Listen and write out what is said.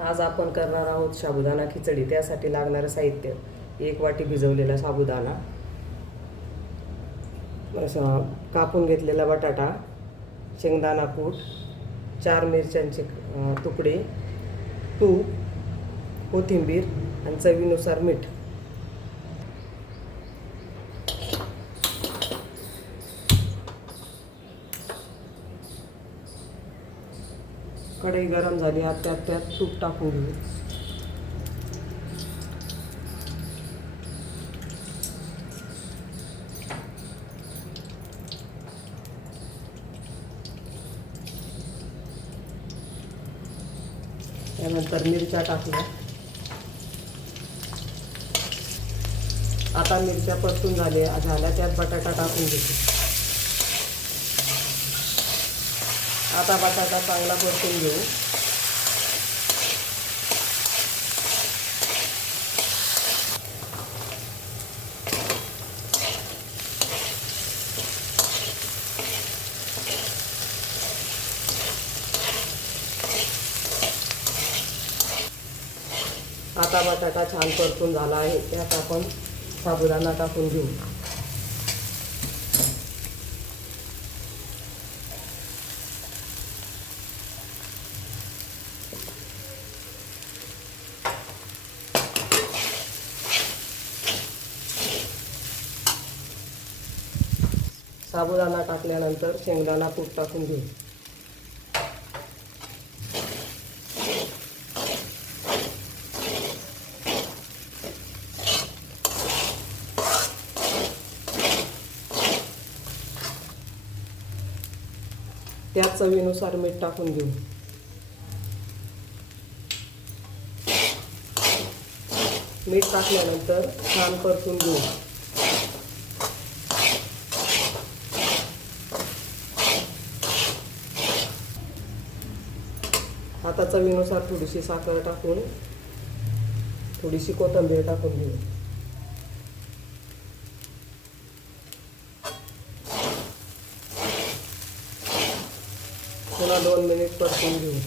आज आपण करणार आहोत साबुदाणा खिचडी. त्यासाठी लागणारं साहित्य: 1 वाटी भिजवलेला साबुदाणा, कापून घेतलेला बटाटा, शेंगदाणा कूट, 4 मिरच्यांचे तुकडे, तूप, कोथिंबीर आणि चवीनुसार मीठ. कढई गरम झाली, त्यात तूप टाकून घेऊ. त्यानंतर मिरच्या टाकल्या. आता मिरच्या परतून झाल्या, त्यात बटाटा टाकून घेतो. आता बटाटा चांगला परतून घेऊ. आता बटाटा छान परतून झाला आहे, त्यात आपण साबुदाणा टाकून घेऊ. साबुदाणा टाकल्यानंतर शेंगदाणा कूट टाकून घेऊ. त्यात चवीनुसार मीठ टाकून घेऊ. मीठ टाकल्यानंतर छान परतून घेऊ. आता चवीनुसार थोडीशी साखर टाकून थोडीशी कोथिंबीर टाकून घेऊ. पुन्हा 2 मिनिट परतून घेऊ.